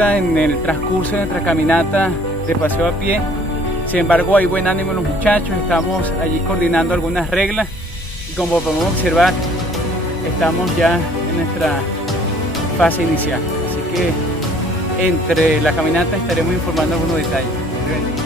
ahorita en el transcurso de nuestra caminata de paseo a pie. Sin embargo, hay buen ánimo en los muchachos, estamos allí coordinando algunas reglas y como podemos observar, estamos ya en nuestra fase inicial. Así que entre la caminata estaremos informando algunos detalles.